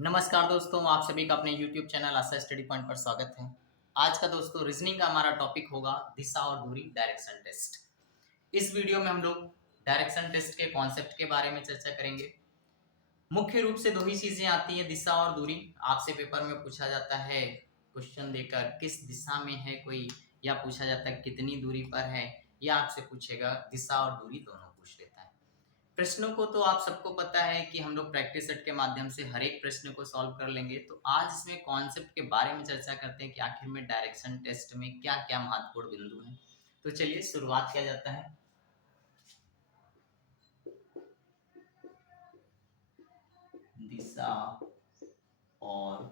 नमस्कार दोस्तों, आप सभी का अपने YouTube चैनल आशा स्टडी पॉइंट पर स्वागत है। आज का दोस्तों रीजनिंग का हमारा टॉपिक होगा दिशा और दूरी डायरेक्शन टेस्ट। इस वीडियो में हम लोग डायरेक्शन टेस्ट के कॉन्सेप्ट के बारे में चर्चा करेंगे। मुख्य रूप से दो ही चीजें आती हैं, दिशा और दूरी। आपसे पेपर में पूछा जाता है क्वेश्चन देकर किस दिशा में है कोई, या पूछा जाता है कितनी दूरी पर है, या आपसे पूछेगा दिशा और दूरी दोनों पूछ लेता है। प्रश्नों को तो आप सबको पता है कि हम लोग प्रैक्टिस सेट के माध्यम से हर एक प्रश्न को सॉल्व कर लेंगे। तो आज इसमें कॉन्सेप्ट के बारे में चर्चा करते हैं कि आखिर में डायरेक्शन टेस्ट में क्या क्या महत्वपूर्ण बिंदु हैं। तो चलिए शुरुआत किया जाता है। दिशा और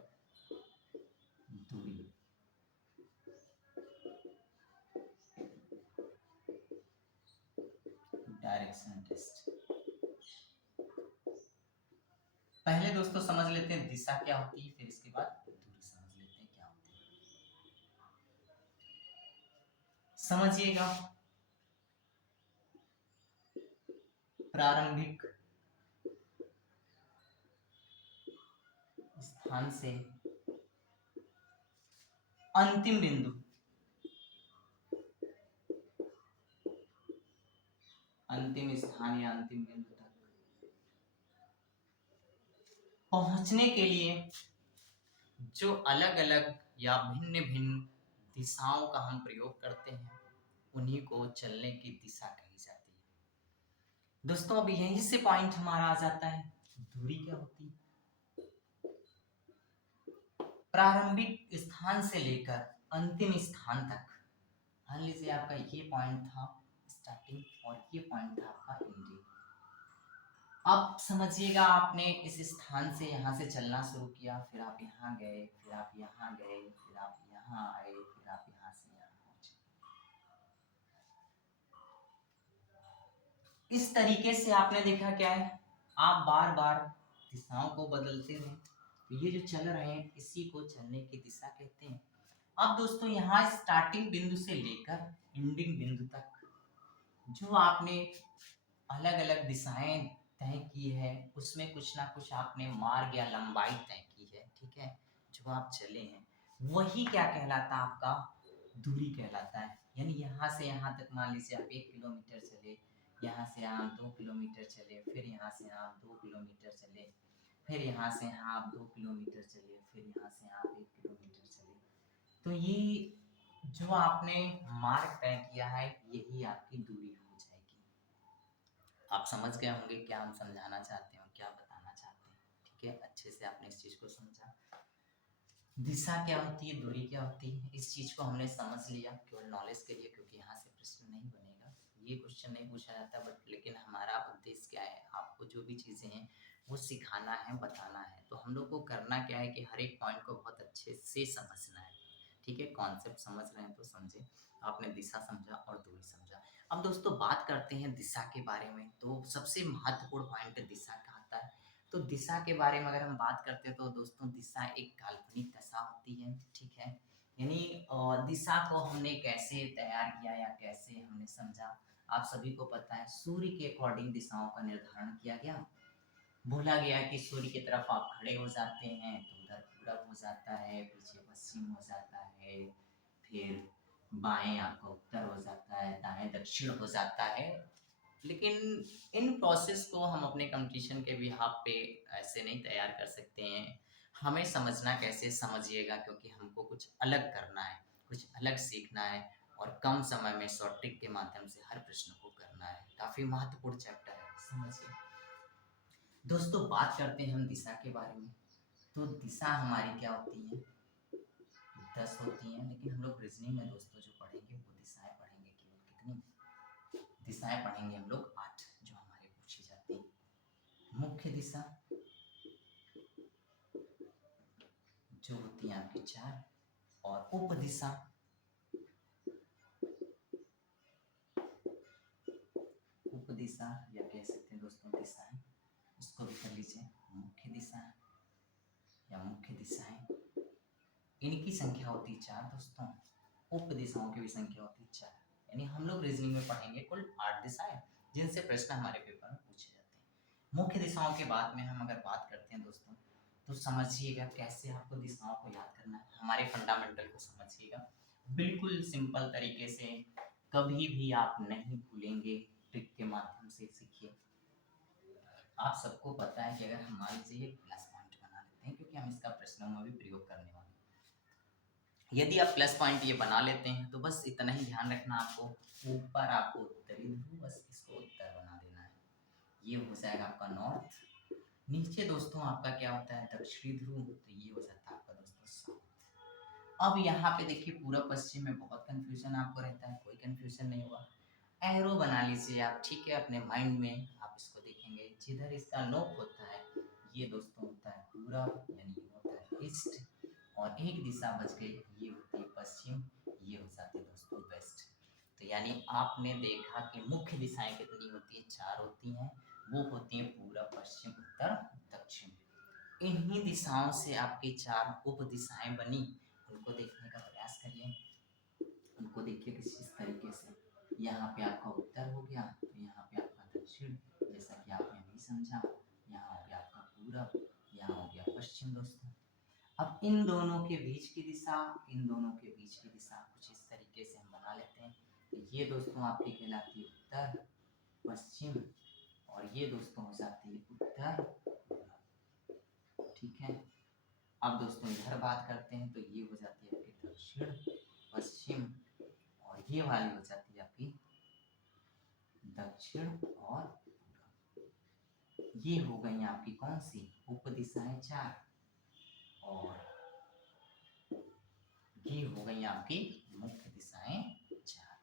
दूरी। डायरेक्शन टेस्ट पहले दोस्तों समझ लेते हैं दिशा क्या होती है, फिर इसके बाद दूरी समझ लेते हैं क्या होती है। समझिएगा, प्रारंभिक स्थान से अंतिम बिंदु, अंतिम स्थान या अंतिम बिंदु तक पहुंचने के लिए जो अलग अलग या भिन्न भिन्न दिशाओं का हम प्रयोग करते हैं, उन्हीं को चलने की दिशा कही जाती है। दोस्तों अब यहीं से पॉइंट हमारा आ जाता है, दूरी क्या होती है। प्रारंभिक स्थान से लेकर अंतिम स्थान तक, मान लीजिए आपका ये पॉइंट था स्टार्टिंग और ये पॉइंट था आपका एंडिंग। अब समझिएगा, आपने इस स्थान से यहाँ से चलना शुरू किया, फिर आप यहाँ गए, फिर आप यहाँ गए, फिर आप यहाँ आए, फिर आप यहाँ से यहाँ पहुंचे। इस तरीके से आपने देखा क्या है, आप बार बार दिशाओं को बदलते रहे, तो ये जो चल रहे हैं इसी को चलने की दिशा कहते हैं। अब दोस्तों यहाँ स्टार्टिंग बिंदु से लेकर एंडिंग बिंदु तक जो आपने अलग अलग दिशाएं तय की है, उसमें कुछ ना कुछ आपने मार्ग या लंबाई तय की है, ठीक है, जो आप चले हैं वही क्या कहलाता है, आपका दूरी कहलाता है। यानी यहाँ से यहाँ तक मान लीजिए आप 1 किलोमीटर चले, यहाँ से यहाँ 2 किलोमीटर चले, फिर यहाँ से यहाँ 2 किलोमीटर चले, फिर यहाँ से यहाँ आप 2 किलोमीटर चले, फिर यहाँ से यहाँ आप 1 किलोमीटर चले। तो ये जो आपने मार्ग तय किया है यही आपकी दूरी हो जाएगी। आप समझ गए होंगे क्या हम समझाना चाहते हैं और क्या बताना चाहते हैं, ठीक है, अच्छे से आपने इस चीज को समझा। दिशा क्या होती है, दूरी क्या होती है, इस चीज को हमने समझ लिया केवल नॉलेज के लिए, क्योंकि यहाँ से प्रश्न नहीं बनेगा, ये क्वेश्चन नहीं पूछा जाता, बट लेकिन हमारा उद्देश्य क्या है, आपको जो भी चीजें हैं वो सिखाना है, बताना है। तो हम लोग को करना क्या है कि हर एक पॉइंट को बहुत अच्छे से समझना है, ठीक है। कॉन्सेप्ट समझ रहे हैं तो समझे, आपने दिशा समझा और दूरी समझा। अब दोस्तों बात करते हैं दिशा के बारे में। तो सबसे महत्वपूर्ण पॉइंट दिशा का आता है। तो दिशा के बारे में अगर हम बात करते हैं तो दोस्तों दिशा एक काल्पनिक दशा होती है, ठीक है। यानी दिशा को हमने कैसे तैयार किया या कैसे हमने समझा, आप सभी को पता है सूर्य के अकॉर्डिंग दिशाओं का निर्धारण किया गया। बोला गया कि सूर्य की तरफ आप खड़े हो जाते हैं तो उधर पूरब हो जाता है, पीछे पश्चिम हो जाता है, फिर बाएं आपका उत्तर हो जाता है, दाएं दक्षिण हो जाता है। लेकिन इन प्रोसेस को हम अपने कंपटीशन के बिहाफ पे ऐसे नहीं तैयार कर सकते हैं। हमें समझना कैसे, समझिएगा, क्योंकि हमको कुछ अलग करना है, कुछ अलग सीखना है, और कम समय में शॉर्ट ट्रिक के माध्यम से हर प्रश्न को करना है। काफी महत्वपूर्ण चैप्टर है, समझिए। दोस्तों बात करते हैं हम दिशा के बारे में। तो दिशा हमारी क्या होती है, 10 होती हैं, लेकिन हम लोग रीजनिंग में दोस्तों जो पढ़ेंगे वो दिशाएं पढ़ेंगे, केवल कितनी दिशाएं पढ़ेंगे हम लोग, 8 जो हमारे पूछी जाती है। मुख्य दिशा जो होती है आपकी 4, और उप दिशा, उप दिशा या कह सकते हैं दोस्तों दिशाएं, उसको भी कर लीजिए। मुख्य दिशा या मुख्य दिशाएं, इनकी संख्या होती है 4 दोस्तों। उप दिशाओं की भी संख्या होती है 4। यानी हम लोग रीजनिंग में पढ़ेंगे कुल 8 दिशाएं, जिनसे प्रश्न हमारे पेपर में पूछे जाते हैं। मुख्य दिशाओं के बाद में हम अगर बात करते हैं दोस्तों, तो समझिएगा कैसे आपको दिशाओं को याद करना है, हमारे फंडामेंटल को समझिएगा बिल्कुल सिंपल तरीके से, कभी भी आप नहीं भूलेंगे, ट्रिक के माध्यम से सीखिए। आप सबको पता है कि अगर हम मान लीजिए प्लस पॉइंट बना लेते हैं, क्योंकि हम इसका प्रश्नों में भी प्रयोग करने वाले हैं। यदि आप प्लस पॉइंट ये बना लेते हैं तो बस इतना ही ध्यान रखना, आपको ऊपर आपको उत्तरी ध्रुव, बस इसको उत्तर बना देना है, ये हो जाएगा आपका नॉर्थ। नीचे दोस्तों आपका क्या होता है दक्षिणी ध्रुव, तो ये हो जाता है आपका दोस्तों साउथ। अब यहाँ पे देखिए पूर्व पश्चिम में बहुत कंफ्यूजन आपको रहता है, कोई कंफ्यूजन नहीं होगा, एरो बना लीजिए आप, ठीक है, अपने माइंड में आप इसको देखेंगे, जिधर इसका नोक होता है ये दोस्तों होता है पूरब, यानी ये होता है ईस्ट, और एक दिशा बच गई, ये होती है पश्चिम, ये हो जाती है दोस्तों वेस्ट। तो यानी आपने देखा कि मुख्य दिशाएं कितनी होती है, 4 होती हैं, वो होती हैं पूरब, पश्चिम, उत्तर, दक्षिण। इन्हीं दिशाओं से आपकी 4 उप दिशाएं बनी, उनको देखने का प्रयास करिए, उनको देखिए किस इस तरीके से, यहाँ पे आपका उत्तर हो गया, तो यहाँ पे आपका दक्षिण, जैसा कि आपने भी समझा, यहाँ हो गया आपका पूरब, यहाँ हो गया पश्चिम दोस्तों। अब इन दोनों के बीच की दिशा, इन दोनों के बीच की दिशा कुछ इस तरीके से हम बना लेते हैं, तो ये दोस्तों आपकी कहलाती है उत्तर पश्चिम, और ये दोस्तों हो जाती है उत्तर पूरब, ठीक है। अब दोस्तों इधर बात करते हैं, तो ये हो जाती है आपकी दक्षिण पश्चिम, और ये वाली हो जाती है आपकी दक्षिण और पूरब। ये हो गई आपकी कौन सी उप दिशाएं 4, और ये हो गई आपकी मुख्य दिशाएं 4।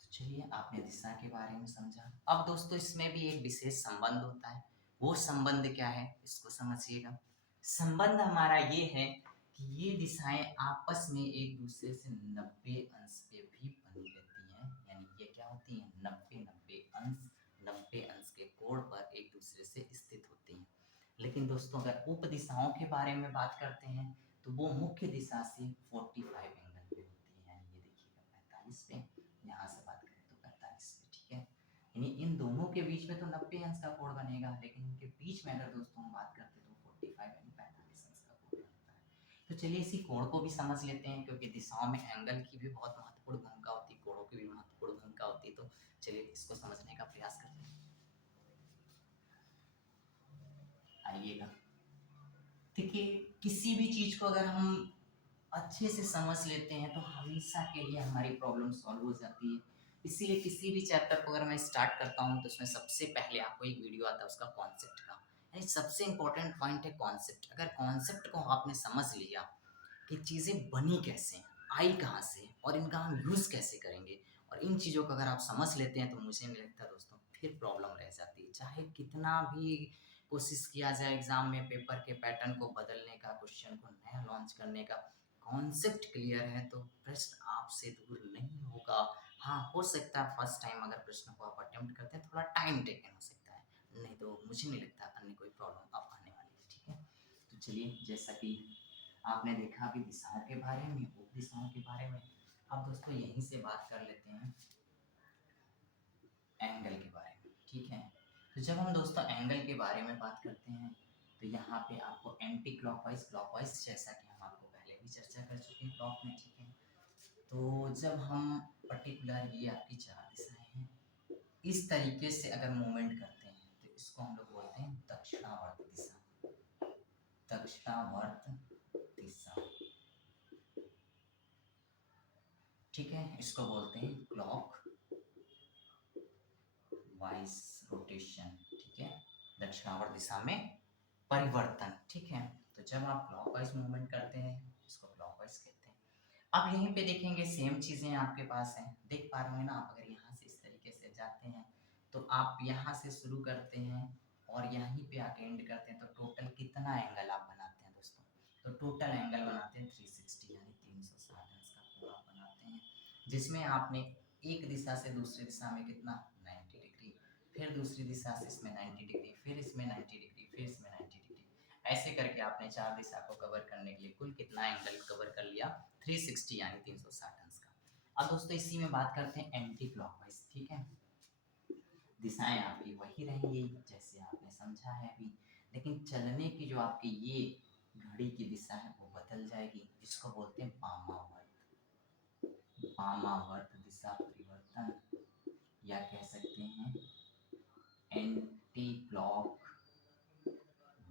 तो चलिए आपने दिशा के बारे में समझा। अब दोस्तों इसमें भी एक विशेष संबंध होता है, वो संबंध क्या है इसको समझिएगा। संबंध हमारा ये है कि ये दिशाएं आपस में एक दूसरे से 90 अंश पे भी बनी रहती हैं, यानी ये क्या होती हैं 90 अंश के कोण पर एक दूसरे से स्थित होती हैं। लेकिन दोस्तों अगर उप दिशाओं के बारे में बात करते हैं तो वो मुख्य दिशा से 45 एंगल पे होती है, यानी ये देखिएगा 45 पे, यहाँ से बात करें तो 45 पे, ठीक है। यानी इन दोनों के बीच में तो 90 अंश का कोण बनेगा, लेकिन इनके बीच में अगर दोस्तों हम बात करते हैं तो 45 यानी 45 अंश का कोण बनता है। तो चलिए इसी कोण को भी समझ लेते हैं, क्योंकि दिशाओं में एंगल की भी बहुत महत्वपूर्ण भूमिका होती है, कोणों की भी महत्वपूर्ण भूमिका होती है, तो चलिए इसको समझने का प्रयास करते हैं। आइएगा, देखिए किसी भी चीज को अगर हम अच्छे से समझ लेते हैं तो हमेशा के लिए हमारी प्रॉब्लम सॉल्व हो जाती है। इसीलिए किसी भी चैप्टर को अगर मैं स्टार्ट करता हूँ तो उसमें सबसे पहले आपको एक वीडियो आता है उसका कॉन्सेप्ट का, यानी सबसे इंपॉर्टेंट पॉइंट है कॉन्सेप्ट। अगर कॉन्सेप्ट को आपने समझ लिया कि चीज़ें बनी कैसे, आई कहाँ से, और इनका हम यूज़ कैसे करेंगे, और इन चीज़ों को अगर आप समझ लेते हैं तो मुझे नहीं लगता दोस्तों फिर प्रॉब्लम रह जाती है। चाहे कितना भी कोशिश किया जाए एग्जाम में पेपर के पैटर्न को बदलने का, क्वेश्चन को नया लॉन्च करने का, कॉन्सेप्ट क्लियर है तो प्रश्न आपसे दूर नहीं होगा। हाँ हो सकता है फर्स्ट टाइम अगर प्रश्न को आप अटेम्प्ट करते हैं थोड़ा टाइम टेकन हो सकता है, नहीं तो मुझे नहीं लगता अन्य कोई प्रॉब्लम आप आने वाली है, ठीक है। तो चलिए जैसा कि आपने देखा अभी दिशाओं के बारे में, उप दिशाओं के बारे में, अब दोस्तों यहीं से बात कर लेते हैं एंगल के बारे में, ठीक है। तो जब हम दोस्तों एंगल के बारे में बात करते हैं तो यहाँ पे आपको एंटी क्लॉकवाइज, क्लॉकवाइज जैसा कि हम आपको पहले भी चर्चा कर चुके हैं क्लॉक में, ठीक है। तो जब हम पर्टिकुलर ये आपकी 4 दिशाएं हैं इस तरीके से अगर मूवमेंट करते हैं तो इसको हम लोग बोलते हैं दक्षिणावर्त दिशा, दक्षिणावर्त दिशा, ठीक है। इसको बोलते हैं क्लॉक वाइज रोटेशन, ठीक है, दक्षिणावर्त दिशा में परिवर्तन, ठीक है। तो जब आप क्लॉकवाइज मूवमेंट करते हैं इसको क्लॉकवाइज कहते हैं। अब यहीं पे देखेंगे सेम चीजें आपके पास हैं, देख पा रहे हैं ना आप, अगर यहाँ से इस तरीके से जाते हैं तो आप यहाँ से शुरू करते हैं और यहीं पे आके एंड करते हैं, तो टोटल कितना एंगल आप बनाते हैं दोस्तों, तो टोटल एंगल बनाते हैं 360 यानी 360 अंश का कोण आप बनाते हैं, जिसमें आपने एक दिशा से दूसरी दिशा में कितना 90 डिग्री, फिर दूसरी दिशा से इसमें 90 डिग्री, फिर इसमें 90 डिग्री, फिर इसमें 90 डिग्री, ऐसे करके आपने 4 दिशा को कवर करने के लिए कुल कितना एंगल कवर कर लिया 360 यानी 360 अंश का। अब दोस्तों इसी में बात करते हैं एंटी क्लॉकवाइज, ठीक है। दिशाएं आपकी वही रहेंगी जैसे आपने समझा है अभी, लेकिन चलने की जो आपकी ये घड़ी की दिशा है वो बदल जाएगी। इसको बोलते हैं वामावर्त दिशा परिवर्तन, या कह सकते हैं एंटी क्लॉक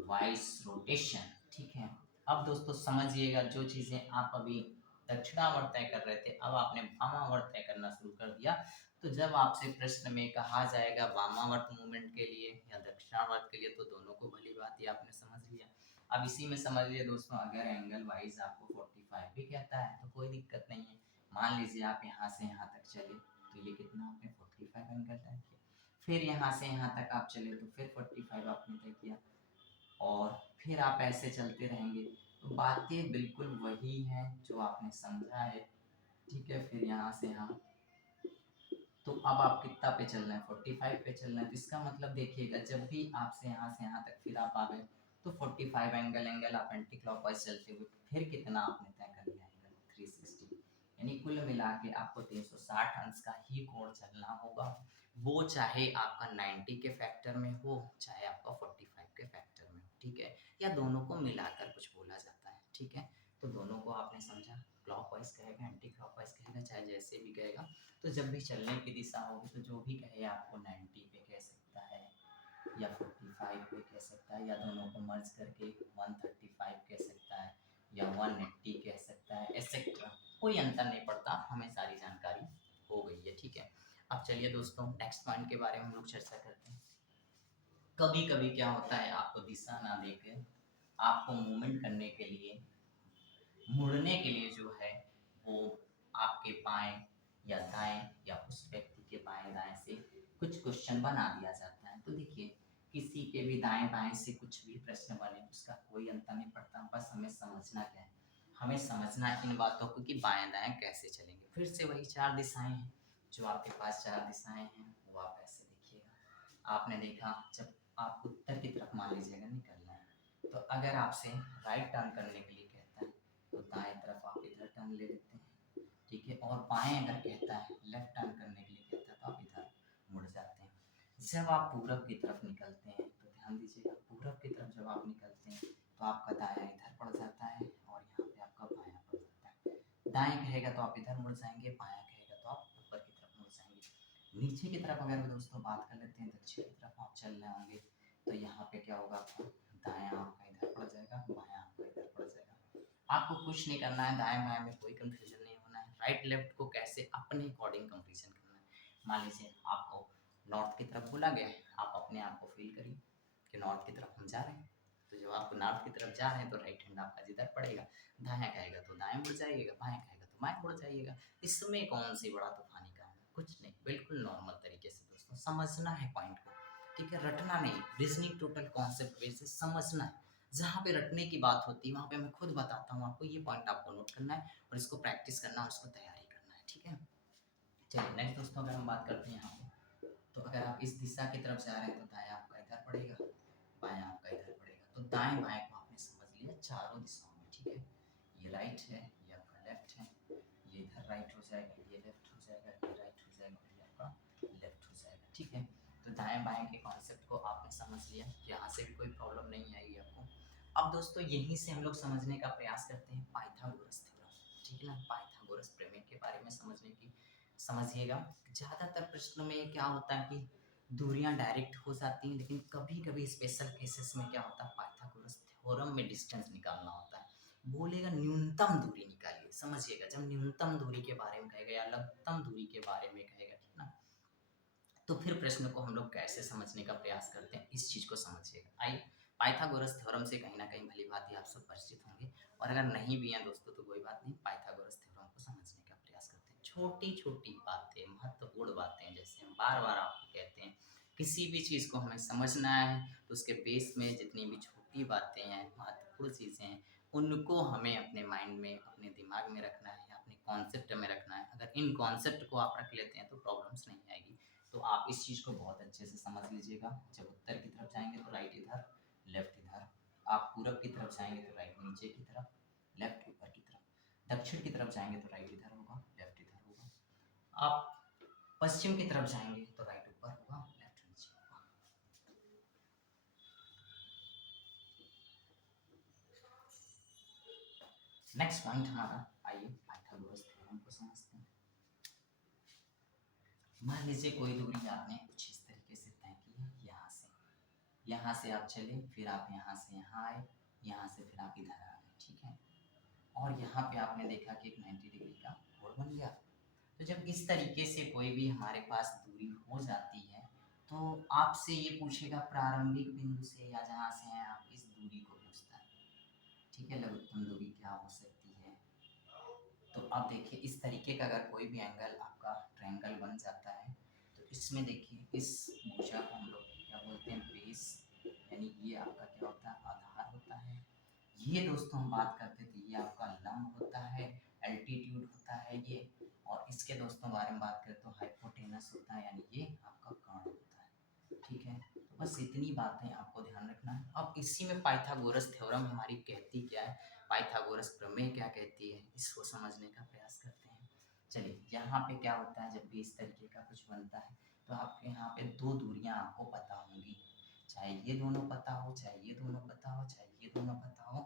वाइज रोटेशन। ठीक है, अब दोस्तों समझिएगा, जो चीजें आप अभी दक्षिणावर्त तय कर रहे थे, अब आपने वामावर्त तय करना शुरू कर दिया। तो जब आपसे प्रश्न में कहा जाएगा वामावर्त मूवमेंट के लिए या दक्षिणावर्त के लिए, तो दोनों को भली बात ही आपने समझ लिया। अब इसी में समझ लिया दोस्तों, अगर एंगल वाइज आपको 45 भी कहता है तो कोई दिक्कत नहीं है। मान लीजिए आप यहाँ से यहाँ तक चले तो ये कितना आपने 45 एंगल तय किया, फिर यहाँ से यहाँ तक आप चले तो फिर 45 आपने तय किया, और फिर आप ऐसे चलते रहेंगे। तो बातें बिल्कुल वही हैं जो आपने समझा है। ठीक है, फिर यहाँ से यहाँ, तो अब आप कितना पे चलना है, 45 पे चलना है। तो इसका मतलब देखिएगा, जब भी आपसे यहाँ से यहाँ तक फिर आप आ गए तो 45 एंगल आप एंटी क्लॉकवाइज चलते हुए फिर कितना आपने तय कर लिया, एंगल 360, यानी कुल मिला के आपको 360 अंश का ही कोण चलना होगा। वो चाहे आपका 90 के फैक्टर में हो, चाहे आपका 45 के फैक्टर में हो। ठीक है, या दोनों को मिलाकर कुछ बोला जाता है। ठीक है, तो दोनों को आपने समझा, क्लॉकवाइज कहेगा, एंटी क्लॉकवाइज कहेगा, चाहे जैसे भी कहेगा। तो जब भी चलने की दिशा होगी तो जो भी कहे आपको 90 पे कह सकता है या 45 पे कह सकता है, या दोनों को मर्ज करके 135 कह सकता है या 180 कह सकता है, एक्सेट्रा। कोई अंतर नहीं पड़ता, हमें सारी जानकारी हो गई है। ठीक है, अब चलिए दोस्तों नेक्स्ट पॉइंट के बारे में हम लोग चर्चा करते हैं। कभी कभी क्या होता है, आपको दिशा ना देकर आपको मूवमेंट करने के लिए, मुड़ने के लिए जो है वो आपके बाएं या दाएं या उस व्यक्ति के बाएं दाएं से कुछ क्वेश्चन बना दिया जाता है। तो देखिए, किसी के भी दाएं बाएं से कुछ भी प्रश्न बने उसका कोई अंतर नहीं पड़ता, बस हमें समझना क्या है, हमें समझना इन बातों को कि बाएं दाएं कैसे चलेंगे। फिर से वही चार दिशाएं हैं, जो आपके पास चार दिशाएं हैं वो आप ऐसे देखिएगा। आपने देखा, जब आप उत्तर की तरफ मान लीजिएगा निकलना है, तो अगर आपसे राइट टर्न करने के लिए कहता है तो दाएं तरफ आप इधर टर्न ले लेते हैं। ठीक है, और बाएं अगर कहता है, लेफ्ट टर्न करने के लिए कहता है, तो आप इधर मुड़ जाते हैं। जब आप पूरब की तरफ निकलते हैं तो ध्यान दीजिएगा, पूरब की तरफ जब आप निकलते हैं तो आपका दायां इधर पड़ जाता है और यहाँ पे आपका बायां पड़ जाता है। दाएं कहेगा तो आप इधर मुड़ जाएंगे, बायां कहेगा तो आप ऊपर की तरफ मुड़ जाएंगे। नीचे की तरफ अगर दोस्तों बात कर लेते हैं, दक्षिण की तरफ आप चल रहे होंगे तो यहाँ पे क्या होगा, आपका दायां आपका इधर पड़ जाएगा, बायां आपका इधर पड़ जाएगा। आपको कुछ नहीं करना है, दाएं बाएं में कोई कंफ्यूजन नहीं होना है। राइट लेफ्ट को कैसे अपने अकॉर्डिंग कंपेरिजन करना है। मान लीजिए आपको नॉर्थ की तरफ बोला गया है, आप अपने आप को फील करिए कि नॉर्थ की तरफ हम जा रहे हैं। तो जब आप नॉर्थ की तरफ जा रहे हैं तो राइट हैंड आपका जिधर पड़ेगा, दायां कहेगा तो दाएं मुड़ जाइएगा, बाएं कहेगा तो बाएं मुड़ जाइएगा। इसमें कौन सी बड़ा तूफानी काम है, कुछ नहीं, बिल्कुल नॉर्मल तरीके से दोस्तों समझना है पॉइंट को। ठीक है, रटना नहीं, रीजनिंग टोटल कॉन्सेप्ट बेसिस समझना है। जहाँ पे रटने की बात होती है वहाँ पे मैं खुद बताता हूँ आपको, ये पॉइंट आपको नोट करना है और इसको प्रैक्टिस करना है, उसको तैयारी करना है। ठीक है, चलिए नेक्स्ट दोस्तों, अगर हम बात करते हैं यहाँ पे, तो अगर आप इस दिशा की तरफ जा रहे हैं तो दायां आपका इधर पड़ेगा, बायां आपका इधर पड़ेगा। तो दाएं बाएं को आपने समझ लिया चारों दिशाओं में। ठीक है, ये राइट है, ये आपका लेफ्ट है, ये इधर राइट हो जाएगा, ये लेफ्ट हो जाएगा, ये राइट हो जाएगा और ये आपका लेफ्ट हो जाएगा। ठीक है, तो दाएं बाएं के कॉन्सेप्ट को आपने समझ लिया, यहाँ से भी कोई प्रॉब्लम नहीं आएगी आपको। अब दोस्तों यहीं से हम लोग समझने का प्रयास करते हैं पाइथागोरस थ्योरम। ठीक है ना, पाइथागोरस प्रमेय के बारे में समझने की समझिएगा। ज़्यादातर प्रश्नों में क्या होता है कि दूरियां डायरेक्ट हो जाती हैं, लेकिन कभी कभी स्पेशल केसेस में क्या होता है, पाइथागोरस थ्योरम में डिस्टेंस निकालना होता है। बोलेगा न्यूनतम दूरी निकालिए, समझिएगा, जब न्यूनतम दूरी के बारे में कहेगा या लघुत्तम दूरी के बारे में कहेगा, ठीक ना, तो फिर प्रश्न को हम लोग कैसे समझने का प्रयास करते हैं, इस चीज को समझिएगा। आइए, पाइथागोरस थ्योरम से कहीं ना कहीं भली भांति आप सब परिचित होंगे, और अगर नहीं भी हैं दोस्तों तो कोई बात नहीं, पाइथागोरस थ्योरम को समझने का प्रयास करते हैं। छोटी छोटी बातें, महत्वपूर्ण बातें, जैसे हम बार बार आपको कहते हैं, किसी भी चीज को हमें समझना है तो उसके बेस में जितनी भी छोटी बातें हैं, महत्वपूर्ण चीजें हैं, उनको हमें अपने माइंड में, अपने दिमाग में रखना है, अपने कॉन्सेप्ट में रखना है। अगर इन कॉन्सेप्ट को आप रख लेते हैं तो प्रॉब्लम्स नहीं आएगी। तो आप इस चीज़ को बहुत अच्छे से समझ लीजिएगा। जब उत्तर की तरफ जाएंगे तो राइट इधर, लेफ्ट इधर। आप पूरब की तरफ जाएंगे तो राइट नीचे की तरफ, लेफ्ट ऊपर की तरफ। दक्षिण की तरफ जाएंगे तो राइट इधर होगा, लेफ्ट इधर होगा। आप पश्चिम की तरफ जाएंगे तो राइट ऊपर होगा, लेफ्ट नीचे होगा। नेक्स्ट पॉइंट हमारा, आइए पाइथागोरस थ्योरम को समझते हैं। मान लीजिए कोई दूरी आपने कुछ इस तरीके से तय की है, यहाँ से आप चले, फिर आप यहाँ से यहाँ आए, यहाँ से फिर आप इधर आ गए, ठीक है। और यहाँ पे आपने देखा कि एक 90 डिग्री का कोण बन गया। तो जब इस तरीके से कोई भी हमारे पास दूरी हो जाती है तो आपसे ये पूछेगा प्रारंभिक बिंदु से या जहाँ से हैं आप, इस दूरी को पूछता है, ठीक है। लघुत्तम दूरी क्या हो सकती है। तो अब देखिए इस तरीके का अगर कोई भी एंगल आपका ट्रायंगल बन जाता है तो इसमें देखिए इस भुजा को हम लोग क्या बोलते हैं, बेस, यानी ये आपका क्या होता है, आधार होता है। ये दोस्तों हम बात करते थे, ये आपका लंब होता है, एल्टीट्यूड होता है ये। और इसके दोस्तों बारे में बात करें तो हाइपोटेनस होता है, यानी ये आपका कर्ण होता है, ठीक है। तो बस इतनी बातें आपको ध्यान रखना है। अब इसी में पाइथागोरस थ्योरम हमारी कहती क्या है, पाइथागोरस प्रमेय क्या कहती है, इसको समझने का प्रयास करते हैं। चलिए यहाँ पे क्या होता है, जब भी इस तरीके का कुछ बनता है तो आपके यहाँ पे दो दूरियां आपको पता होंगी, चाहे ये दोनों पता हो, चाहे ये दोनों पता हो, चाहे ये दोनों पता हो,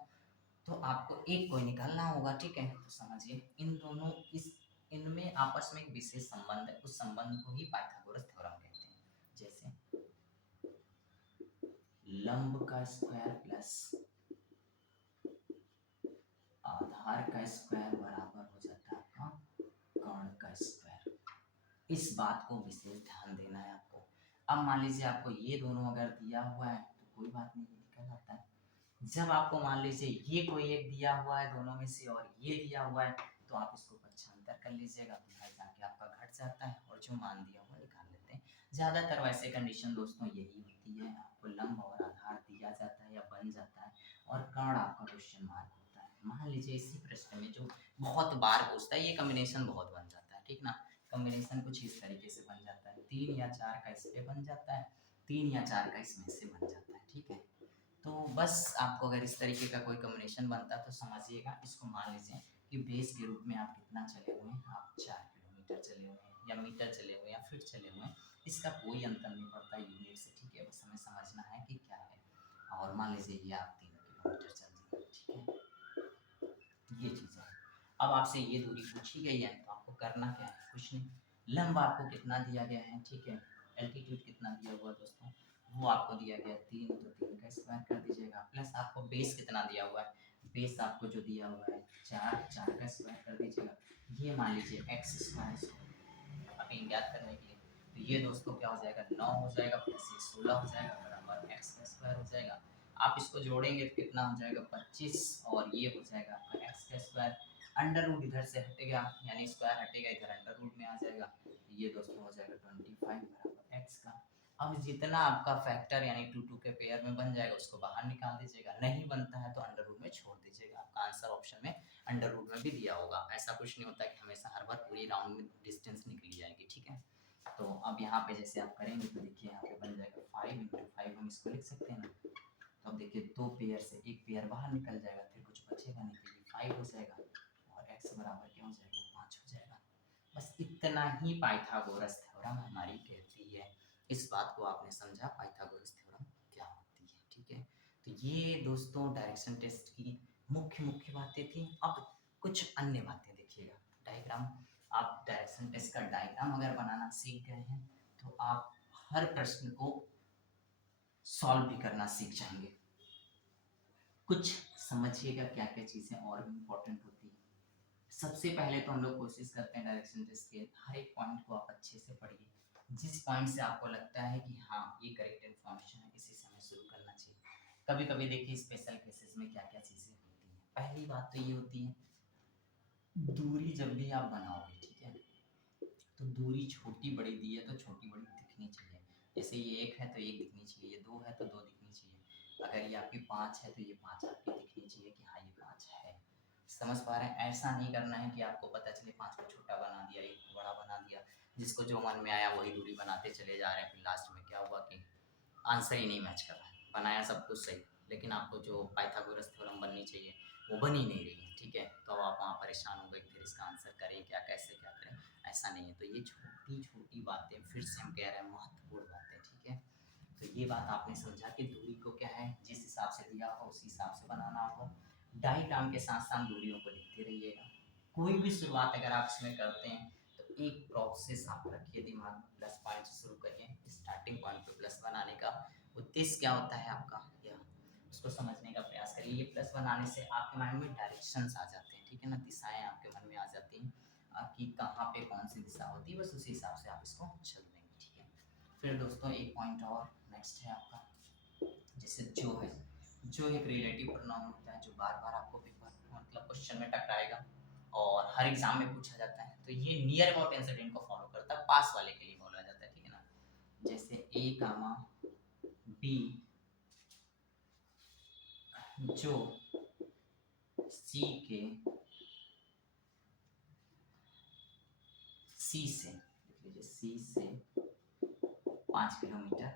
तो आपको एक कोई निकालना होगा, ठीक है। तो समझिए इन दोनों, इस इनमें आपस में एक विशेष संबंध है, उस संबंध को ही पाइथागोरस थ्योरम कहते हैं। जैसे लंब का स्क्वायर प्लस आधार का स्क्वायर बराबर हो जाता है आपका कर्ण का स्क्वायर। इस बात को विशेष ध्यान देना है आपको। अब मान लीजिए आपको ये दोनों अगर दिया हुआ है तो कोई बात नहीं, ये निकल आता है। जब आपको मान लीजिए ये कोई एक दिया हुआ है दोनों में से और ये दिया हुआ है तो आप इसको पक्षांतर कर लीजिएगा, तो भाई जाके आपका घट जाता है और जो मान दिया हुआ निकाल लेते हैं। ज़्यादातर वैसे कंडीशन दोस्तों यही होती है, आपको लंब और आधार दिया जाता है या बन जाता है और कर्ण आपका क्वेश्चन मार्क होता है। मान लीजिए इसी प्रश्न में जो बहुत बार पूछता है, ये कॉम्बिनेशन बहुत बन जाता है, ठीक ना। कॉम्बिनेशन कुछ इस तरीके से बन जाता है, 3 या 4 का इस पे बन जाता है, 3 या 4 का इसमें से बन जाता है, ठीक है। तो बस आपको अगर इस तरीके का कोई कॉम्बिनेशन बनता है तो समझिएगा, इसको मान लीजिए कि बेस के रूप में आप कितना चले हुए हैं, आप 4 किलोमीटर चले हुए हैं या मीटर चले हुए हैं या फीट चले हुए हैं, इसका कोई अंतर नहीं पड़ता यूनिट से, ठीक है। बस हमें समझना है कि क्या है। और मान लीजिए ये आप 3 किलोमीटर चल दिए, ठीक है। ये चीज़ है। अब आपसे ये दूरी पूछी गई है तो आपको करना क्या है, कुछ नहीं। लंब आपको कितना दिया गया है, ठीक है। एल्टीट्यूड कितना दिया हुआ दोस्तों, वो आपको दिया गया 3, तो 3 का स्क्वायर कर दीजिएगा, प्लस आपको बेस कितना दिया हुआ है, बेस आपको जो दिया हुआ है 4, 4 का स्क्वायर कर दीजिएगा। ये मान लीजिए एक्स स्क्वायर अभी ज्ञात करने के लिए, तो ये दोस्तों क्या हो जाएगा, 9 हो जाएगा, प्लस ये 16 हो जाएगा, बराबर एक्स का स्क्वायर हो जाएगा। आप इसको जोड़ेंगे तो कितना हो जाएगा, 25, और ये हो जाएगा आपका एक्स का स्क्वायर। अंडर रूट इधर से हटेगा, यानी स्क्वायर हटेगा, इधर अंडर रूट में आ जाएगा, ये दोस्तों हो जाएगा 25 बराबर एक्स का। अब जितना आपका फैक्टर यानी 2 2 के पेयर में बन जाएगा उसको बाहर निकाल दीजिएगा, नहीं बनता है तो अंडर रूट में छोड़ दीजिएगा। आपका आंसर ऑप्शन में अंडर रूट में भी दिया होगा, ऐसा कुछ नहीं होता कि हमेशा हर बार पूरी राउंड में डिस्टेंस निकली जाएगी, ठीक है। तो अब यहाँ पे जैसे आप करेंगे तो देखिए यहाँ पे बन जाएगा 5 × 5, हम इसको लिख सकते हैं ना। तो अब देखिए दो पेयर से एक पेयर बाहर निकल जाएगा, फिर कुछ बचेगा नहीं, तो ये 5 हो जाएगा और x बराबर क्या हो जाएगा, 5 हो जाएगा। बस इतना ही पाइथागोरस थ्योरम हमारी कहती है। इस बात को आपने समझा, पाइथागोरस थ्योरम क्या होती है, ठीक है। तो ये दोस्तों डायरेक्शन टेस्ट की मुख्य मुख्य बातें थी। अब कुछ अन्य बातें देखिएगा, डायग्राम। आप डायरेक्शन टेस्ट का डायग्राम अगर बनाना सीख गए हैं तो आप हर प्रश्न को सॉल्व भी करना सीख जाएंगे। कुछ समझिएगा क्या क्या चीज़ें और भी इम्पोर्टेंट होती है। सबसे पहले तो हम लोग कोशिश करते हैं डायरेक्शन टेस्ट के हर एक पॉइंट को आप अच्छे से पढ़िए। जिस पॉइंट से आपको लगता है कि हाँ ये करेक्ट इन्फॉर्मेशन है, इसी से हमें शुरू करना चाहिए। कभी कभी देखिए स्पेशल केसेस में क्या क्या चीज़ें होती हैं। पहली बात तो ये होती है, दूरी जब भी आप बनाओगे, ठीक है, तो दूरी छोटी बड़ी दी है तो छोटी बड़ी दिखनी चाहिए। जैसे ये 1 है तो 1 दिखनी चाहिए, ये 2 है तो 2 दिखनी चाहिए, अगर ये आपकी 5 है तो ये 5 आपकी दिखनी चाहिए कि हाँ ये 5 है। समझ पा रहे हैं। ऐसा नहीं करना है कि आपको पता चले 5 को छोटा बना दिया, 1 को बड़ा बना दिया, जिसको जो मन में आया वही दूरी बनाते चले जा रहे हैं, फिर लास्ट में क्या हुआ कि आंसर ही नहीं मैच कर रहा है। बनाया सब कुछ सही, लेकिन आपको जो पाइथागोरस थ्योरम बननी चाहिए वो बन ही नहीं रही है, ठीक है। तो अब आप वहाँ परेशान हो गए फिर इसका आंसर करें क्या, कैसे क्या करें, ऐसा नहीं है। तो ये छोटी छोटी बातें फिर से हम कह रहे हैं महत्वपूर्ण बातें, ठीक है। तो ये बात आपने समझा कि दूरी को क्या है, जिस हिसाब से दिया हो उस हिसाब से बनाना होगा। डायग्राम के साथ साथ दूरियों को लिखते रहिएगा। कोई भी शुरुआत अगर आप इसमें करते हैं तो एक प्रोसेस आप रखिए दिमाग में, प्लस पॉइंट से शुरू करिए। स्टार्टिंग पॉइंट पे प्लस बनाने का उद्देश्य क्या होता है आपका, या उसको समझने का प्रयास करिए। ये प्लस बनाने से आपके माइंड में डायरेक्शंस आ जाते हैं, ठीक है ना, दिशाएं आपके मन में आ जाती हैं कि कहाँ पे कौन सी दिशा होती है, बस उसी हिसाब से आप इसको चल देंगे, ठीक है। फिर दोस्तों एक पॉइंट और नेक्स्ट है आपका, जैसे जो है, जो एक रिलेटिव प्रोनाउन होता है, जो बार बार आपको पेपर मतलब क्वेश्चन में टकराएगा और हर एग्जाम में पूछा जाता है। तो ये नियर अबाउट इंसिडेंट को फॉलो करता है, पास वाले के लिए बोला जाता है, ठीक है ना। जैसे ए कामा बी जो सी के सी से, देख लीजिए सी से 5 किलोमीटर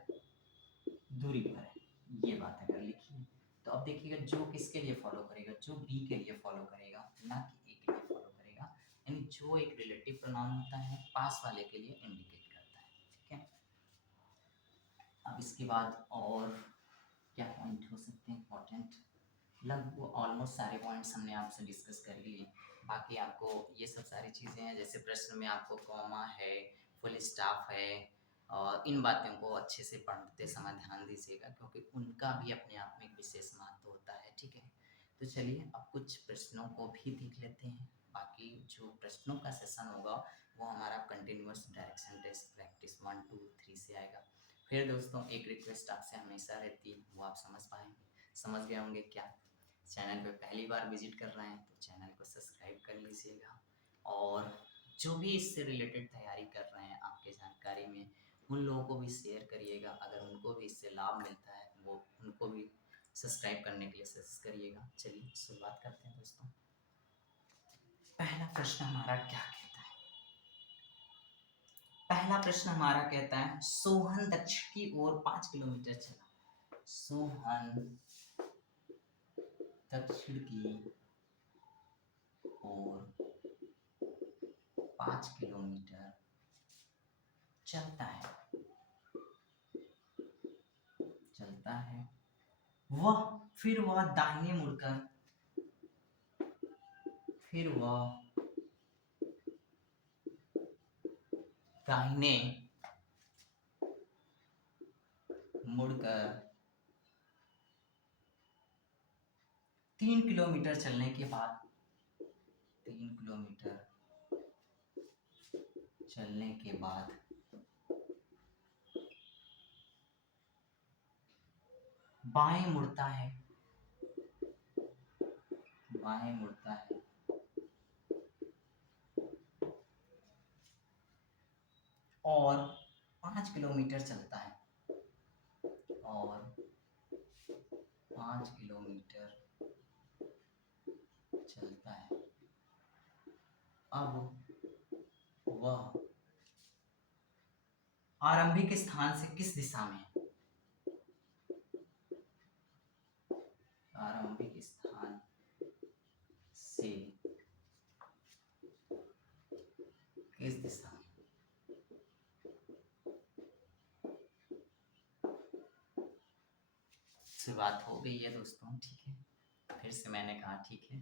दूरी पर है, ये बात अगर लिखी है तो अब देखिएगा जो किसके लिए फॉलो करेगा, जो बी के लिए फॉलो करेगा, ना कि ए के लिए फॉलो करेगा। यानी जो एक रिलेटिव प्रोनाउन होता है पास वाले के लिए इंडिकेट करता है, ठीक है। अब इसके बाद और क्या पॉइंट हो सकते हैं इंपॉर्टेंट, लगभग ऑलमोस्ट सारे पॉइंट्स हमने आपसे डिस्कस कर लिए। बाकी आपको ये सब सारी चीज़ें हैं, जैसे प्रश्न में आपको कॉमा है, फुल स्टॉप है, और इन बातों को अच्छे से पढ़ते समय ध्यान दीजिएगा, क्योंकि उनका भी अपने आप में एक विशेष महत्व होता है, ठीक है। तो चलिए अब कुछ प्रश्नों को भी देख लेते हैं। बाकी जो प्रश्नों का सेशन होगा वो हमारा कंटिन्यूअस डायरेक्शन टेस्ट प्रैक्टिस 1 2 3 से आएगा। फिर दोस्तों एक रिक्वेस्ट आपसे हमेशा रहती है, वो आप समझ पाएंगे, समझ गए होंगे क्या। चैनल पे पहली बार विजिट कर रहे हैं तो चैनल को सब्सक्राइब कर लीजिएगा, और जो भी इससे रिलेटेड तैयारी कर रहे हैं आपके जानकारी में, उन लोगों को भी शेयर करिएगा। अगर उनको भी इससे लाभ मिलता है वो उनको भी सब्सक्राइब करने के लिए सजेस्ट करिएगा। चलिए शुरुआत करते हैं दोस्तों। पहला प्रश्न हमारा क्या कहता है, पहला प्रश्न हमारा कहता है सोहन दक्षिण की ओर 5 किलोमीटर चला। सोहन दक्षिण की ओर 5 किलोमीटर चलता है, चलता है। फिर वह दाहिने मुड़कर, फिर वह दाहिने मुड़कर 3 किलोमीटर चलने के बाद, 3 किलोमीटर चलने के बाद बाएं मुड़ता है, बाएं मुड़ता है और 5 किलोमीटर चलता है, और 5 किलोमीटर चलता है। अब वह आरंभिक स्थान से किस दिशा में है, आरंभिक स्थान से किस दिशा में, शुरुआत हो गई है दोस्तों, ठीक है। फिर से मैंने कहा ठीक है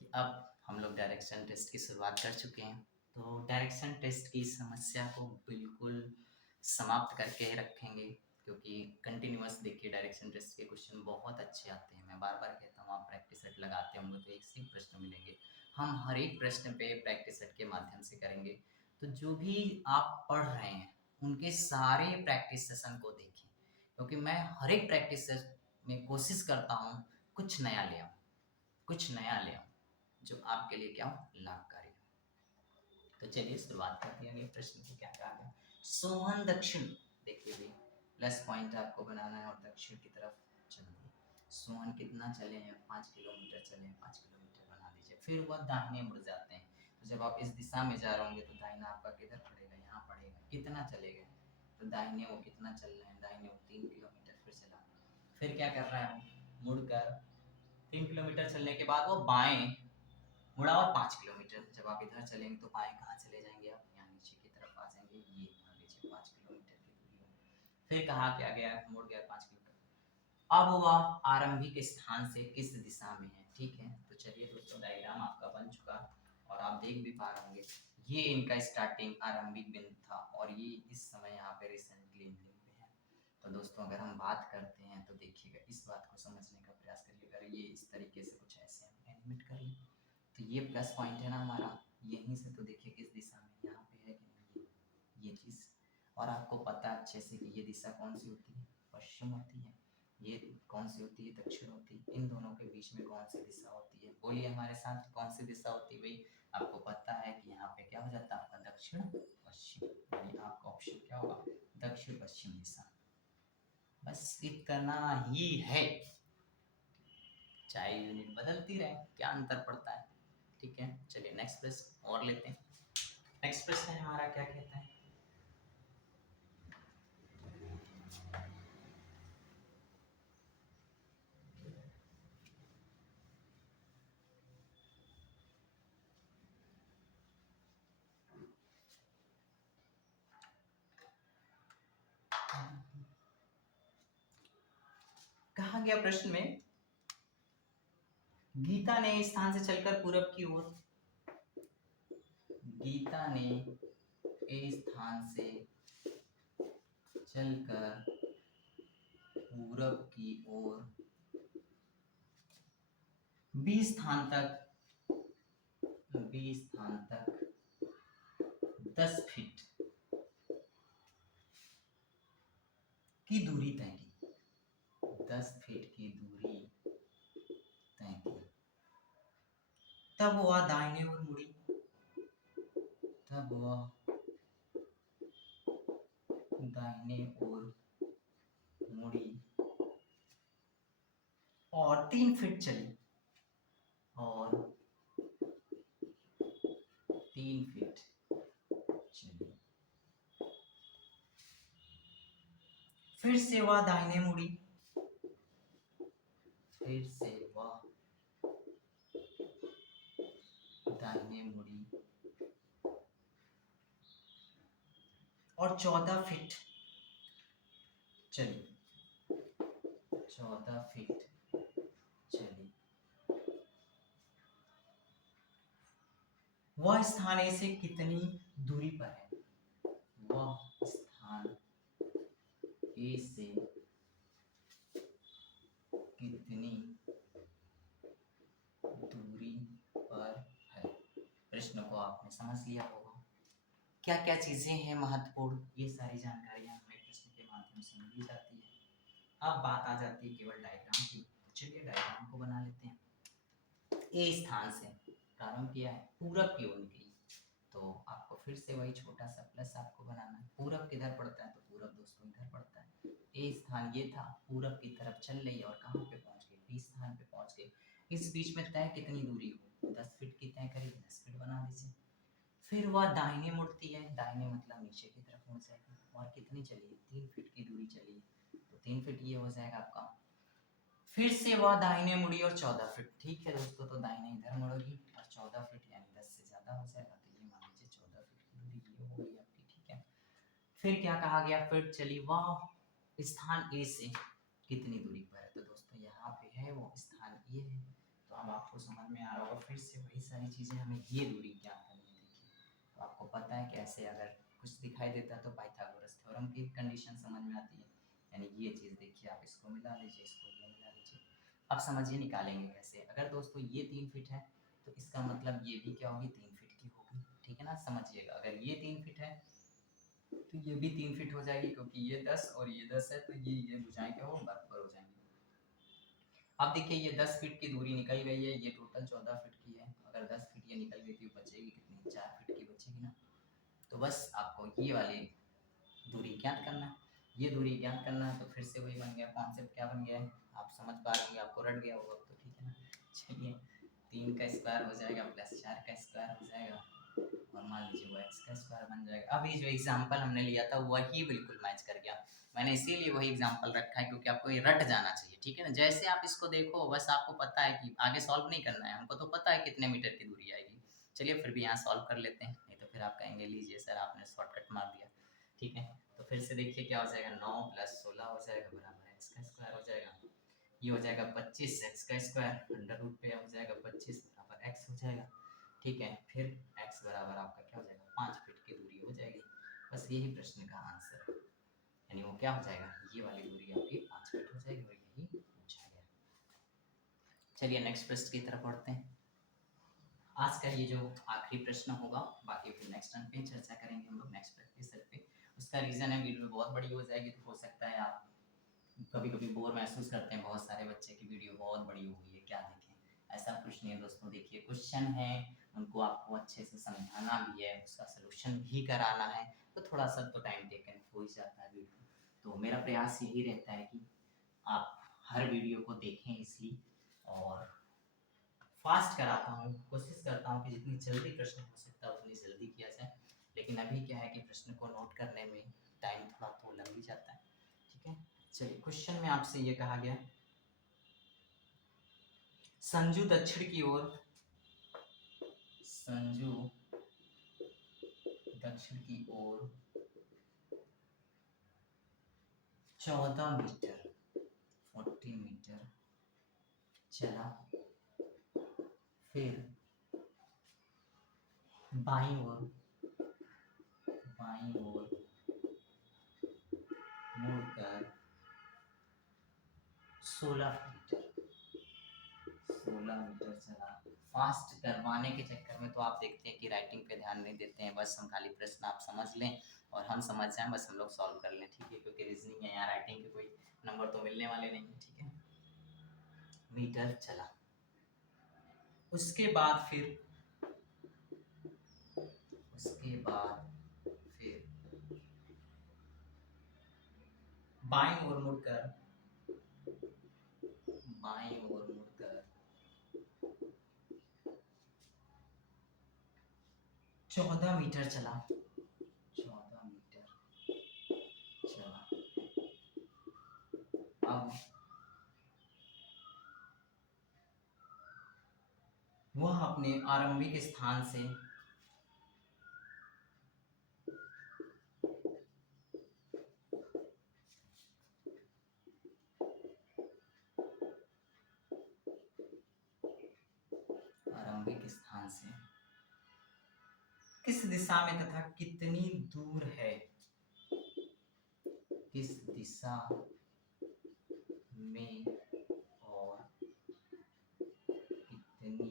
कि अब हम लोग डायरेक्शन टेस्ट की शुरुआत कर चुके हैं। तो डायरेक्शन टेस्ट की समस्या को बिल्कुल समाप्त करके ही रखेंगे, क्योंकि कंटिन्यूअस देखिए डायरेक्शन टेस्ट के क्वेश्चन बहुत अच्छे आते हैं। मैं बार बार कहता हूँ आप प्रैक्टिस सेट लगाते होंगे तो एक से एक प्रश्न मिलेंगे। हम हर एक प्रश्न पे प्रैक्टिस सेट के माध्यम से करेंगे। तो जो भी आप पढ़ रहे हैं उनके सारे प्रैक्टिस सेशन को देखें, क्योंकि मैं हर एक प्रैक्टिस में कोशिश करता हूँ कुछ नया ले आऊँ, कुछ नया ले आऊँ जो आपके लिए क्या हो, लाभकारी हो। तो चलिए शुरुआत करते हैं अगले प्रश्न को। क्या कहा गया, सोहन दक्षिण, देखिए भी प्लस पॉइंट आपको बनाना है और दक्षिण की तरफ चलिए। सोहन कितना चले हैं, 5 किलोमीटर चले हैं, 5 किलोमीटर बना दीजिए। फिर वह दाहिने मुड़ जाते हैं, तो जब आप इस दिशा में जा रहे होंगे तो दाहिना आपका किधर पड़ेगा, यहाँ पड़ेगा। कितना चले गए, तो दाहिने वो कितना चल रहे हैं, दाहिने वो 3 किलोमीटर फिर चला। फिर क्या कर रहा है, मुड़कर 3 किलोमीटर चलने के बाद वो बाएं मुड़ा और 5 किलोमीटर। जब आप इधर चलेंगे तो बाएं कहाँ चले जाएंगे, आप यहाँ नीचे की तरफ आ जाएंगे। ये मान लीजिए 5 किलोमीटर की दूरी हो। फिर कहाँ क्या गया, मुड़ गया 5 किलोमीटर। अब वह आरंभिक स्थान से किस दिशा में है, ठीक देख भी पा रहे होंगे, ये इनका स्टार्टिंग आरंभिक बिंदु था और ये इस समय यहाँ पे रिसेंटली इंडियन पे है। तो दोस्तों अगर हम बात करते हैं तो देखिएगा, इस बात को समझने का प्रयास करिए। अगर ये इस तरीके से कुछ ऐसे हम एनिमेट कर लें तो ये प्लस पॉइंट है ना हमारा, यहीं से तो देखिए किस दिशा में यहाँ पे है कि नहीं ये चीज़। और आपको पता अच्छे से कि ये दिशा कौन सी होती है, पश्चिम होती है, ये कौन सी होती है, दक्षिण होती है। इन दोनों के बीच में कौन सी दिशा होती है, बोलिए हमारे साथ कौन सी दिशा होती है भाई। आपको पता है कि यहाँ पे क्या हो जाता है आपका दक्षिण पश्चिम, यानी आपका ऑप्शन क्या होगा, दक्षिण पश्चिम दिशा। बस इतना ही है, चाहे यूनिट बदलती रहे, क्या अंतर पड़ता है। ठीक है, चलिए नेक्स्ट प्रश्न और लेते हैं। नेक्स्ट प्रश्न हमारा क्या कहता है, कहा गया प्रश्न में, गीता ने इस स्थान से चलकर पूरब की ओर, गीता ने इस स्थान से चलकर पूरब की ओर 20 स्थान तक 10 फीट की दूरी तय की, 10 फीट की दूरी तय की। तब वह दाहिने ओर मुड़ी, तब वह दाहिने ओर मुड़ी और 3 फीट चली, और 3 फीट चली। फिर से वह दाहिने मुड़ी, फिर से वह दाहिने मुड़ी और 14 फीट चली, 14 फीट चली। वह स्थान ए से कितनी दूरी पर है, वह स्थान ए से कितनी दूरी पर है। प्रश्न को आपने समझ लिया होगा, क्या क्या चीजें हैं महत्वपूर्ण, ये सारी जानकारियां हमें प्रश्न के माध्यम से मिल जाती है। अब बात आ जाती है केवल डायग्राम की, तो चलिए डायग्राम को बना लेते हैं। ए स्थान से प्रारंभ किया है, पूरब की ओर निकली, तो आपको फिर से वही छोटा सा प्लस आपको बनाना है। पूरब किधर पड़ता है, तो पूरब दोस्तों इधर पड़ता है। ए स्थान ये था, पूरब की तरफ चल रही है और कहाँ पे पहुंच गई, बी स्थान पे पहुंच गई। इस बीच में तय कितनी दूरी हो, 10 फीट की तय करी, 10 फीट बना दीजिए। फिर वह दाहिने मुड़ती है, दाहिने मतलब नीचे की तरफ मुड़ जाएगी, और कितनी चली है, 3 फीट की दूरी चली है, तो 3 फीट ये हो जाएगा आपका। फिर से वह दाहिने मुड़ी और 14 फीट, ठीक है दोस्तों, तो दाहिने इधर मुड़ोगी और 14 फीट यानी 10 से ज्यादा हो जाएगा, तो ये मान लीजिए 14 फीट की दूरी ये हो गई आपकी। ठीक है, फिर क्या कहा गया, फिर चली वह स्थान ए से कितनी दूरी पर है, तो दोस्तों यहाँ पे है वो स्थान ये है, तो अब आपको समझ में आ रहा होगा। फिर से वही सारी चीजें, हमें ये दूरी ज्ञात करनी है। देखिए, तो आपको पता है कैसे, अगर कुछ दिखाई देता तो पाइथागोरस थ्योरम की कंडीशन समझ में आती है, यानी ये चीज देखिए, आप इसको मिला लीजिए, इसको ये मिला लीजिए। अब समझिए निकालेंगे कैसे। अगर दोस्तों ये 3 फीट है तो इसका मतलब ये भी क्या होगी, 3 फीट की होगी। ठीक है ना, समझिएगा, अगर ये 3 फीट है तो ये भी 3 फीट हो जाएगी, क्योंकि ये 10 और ये 10 है, तो ये भुजाएं क्या हो, बराबर हो जाएंगी। अब देखिए, ये 10 फीट की दूरी निकल गई है, ये टोटल 14 फीट की है। अगर 10 फीट ये निकल गई तो बचेगी कितनी, 4 फीट की बचेगी ना। तो बस आपको ये वाली दूरी ज्ञात करना है। ये दूरी ज्ञात करना है, तो फिर से वही बन गया कॉन्सेप्ट, क्या बन गया है आप समझ पा रहे होंगे, आपको रट गया होगा तो ठीक है ना। चलिए, 3 का स्क्वायर हो जाएगा प्लस 4 का स्क्वायर हो जाएगा, और मान लीजिए वो x का स्क्वायर बन जाएगा। अभी जो एग्जाम्पल हमने लिया था वही बिल्कुल मैच कर गया, मैंने इसीलिए वही एग्जाम्पल रखा है, क्योंकि आपको ये रट जाना चाहिए। ठीक है ना, जैसे आप इसको देखो, बस आपको पता है कि आगे सॉल्व नहीं करना है, हमको तो पता है कितने मीटर की दूरी आएगी। चलिए फिर भी यहाँ सॉल्व कर लेते हैं, नहीं तो फिर आप कहेंगे लीजिए सर आपने शॉर्टकट मार दिया। ठीक है, तो फिर से देखिए क्या हो जाएगा, 9 + 16 हो जाएगा बराबर x का स्क्वायर हो जाएगा, ये हो जाएगा 25 x का स्क्वायर, अंडर रूट पे हो जाएगा 25 बराबर x हो जाएगा। ठीक है, फिर x बराबर आपका क्या हो जाएगा 5 फीट की दूरी हो जाएगी। बस यही प्रश्न का आंसर है, यानी वो क्या हो जाएगा, ये वाली दूरी आपकी 5 फीट हो जाएगी और यही पूछा गया। चलिए नेक्स्ट प्रश्न की तरफ बढ़ते हैं। आज का ये जो आखिरी प्रश्न होगा, बाकी फिर नेक्स्ट टाइम पे चर्चा करेंगे हम लोग नेक्स्ट प्रैक्टिस सेट पे। उसका रीज़न है वीडियो बहुत बड़ी हो जाएगी, तो हो सकता है आप कभी कभी बोर महसूस करते हैं, बहुत सारे बच्चे की वीडियो बहुत बड़ी हो गई है क्या देखें। ऐसा कुछ नहीं है दोस्तों, देखिए क्वेश्चन है उनको आपको अच्छे से समझाना भी है, उसका सोल्यूशन भी कराना है, तो थोड़ा सा तो टाइम टेकन हो ही जाता है वीडियो। तो मेरा प्रयास यही रहता है कि आप हर वीडियो को देखें इसलिए, और फास्ट कराता हूँ, कोशिश करता हूँ कि जितनी जल्दी प्रश्न हो सकता है उतनी जल्दी किया जाए। लेकिन अभी क्या है कि प्रश्न को नोट करने में टाइम थोड़ा तो लग ही जाता है। ठीक है, चलिए क्वेश्चन में आपसे ये कहा गया, संजू दक्षिण की ओर 14 मीटर 40 मीटर चला, फिर बाईं ओर मुड़कर 16 मीटर चला। फास्ट करवाने के चक्कर में तो आप देखते हैं कि राइटिंग पे ध्यान नहीं देते हैं, बस हम खाली प्रश्न आप समझ लें और हम समझ जाएं, बस हम लोग सॉल्व कर लें। ठीक है, क्योंकि रीजनिंग है यहाँ, राइटिंग के कोई नंबर तो मिलने वाले नहीं है। ठीक है, मीटर चला, उसके बाद फिर बाईं ओर मुड़कर 14 मीटर चला। अब वह अपने आरंभिक स्थान से किस दिशा में तथा कितनी दूर है, किस दिशा में और कितनी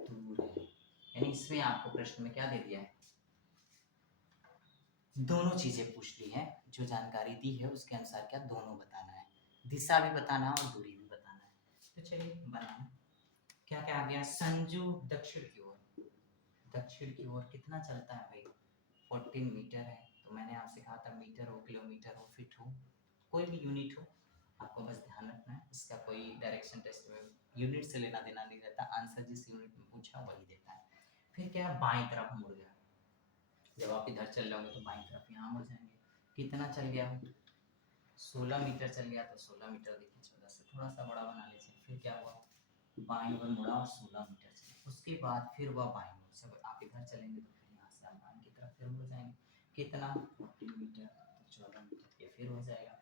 दूर है, यानी इसमें आपको प्रश्न में क्या दे दिया है, दोनों चीजें पूछ ली है। जो जानकारी दी है उसके अनुसार क्या दोनों बताना है, दिशा भी बताना है और दूरी भी बताना है। तो चलिए बनाए, क्या क्या आ गया, संजू दक्षिण की ओर कितना चलता है भाई, 14 मीटर है। तो मैंने आपसे कहा था मीटर हो, किलोमीटर हो, फीट हो, कोई भी यूनिट हो, आपको बस ध्यान रखना है। इसका कोई डायरेक्शन टेस्ट में यूनिट से लेना देना नहीं रहता, आंसर जिस यूनिट में पूछा वही देता है। फिर क्या है, बाईं तरफ मुड़ गया, जब आप इधर चल जाओगे तो बाईं तरफ यहाँ मुड़ जाएंगे। कितना चल गया, 16 मीटर चल गया, तो 16 मीटर देखिए 14 से थोड़ा सा बड़ा बना लीजिए। फिर क्या हुआ, बाईं ओर मुड़ा और 16 मीटर चला, उसके बाद फिर वह बाईं ओर से आप इधर चलेंगे तो फिर यहाँ से आप बाईं की तरफ फिर मुड़ जाएंगे। कितना, 14 मीटर, तो 14 मीटर ये फिर हो जाएगा।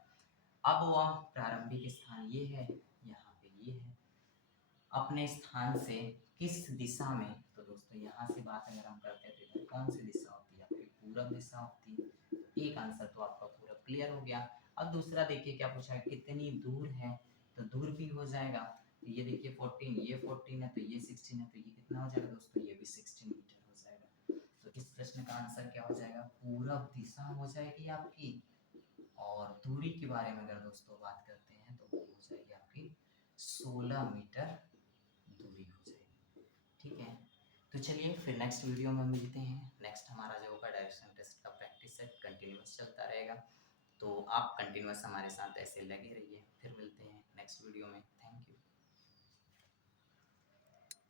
अब वह प्रारंभिक स्थान ये है, यहाँ पे ये है, अपने स्थान से किस दिशा में, तो दोस्तों यहाँ से बात अगर हम करते हैं तो इधर कौन सी दिशा होती है, आपकी पूरब दिशा होती है। एक आंसर तो आपका पूरा क्लियर हो गया। अब दूसरा देखिए क्या पूछा है, कितनी दूर है, तो दूर भी हो जाएगा। तो ये देखिए 14, ये 14 है, तो ये 16 है, तो ये कितना हो जाएगा दोस्तों, ये भी 16 मीटर हो जाएगा। तो इस प्रश्न का आंसर क्या हो जाएगा, पूरब दिशा हो जाएगी आपकी। और दूरी के बारे में अगर दोस्तों बात करते हैं तो वो हो जाएगी आपकी 16 मीटर दूरी हो जाएगी। ठीक है, तो चलिए फिर नेक्स्ट वीडियो में मिलते हैं। नेक्स्ट हमारा जो होगा डायरेक्शन टेस्ट का प्रैक्टिस सेट कंटिन्यूस चलता रहेगा, तो आप कंटिन्यूस हमारे साथ ऐसे लगे रहिए। फिर मिलते हैं नेक्स्ट वीडियो में, थैंक यू।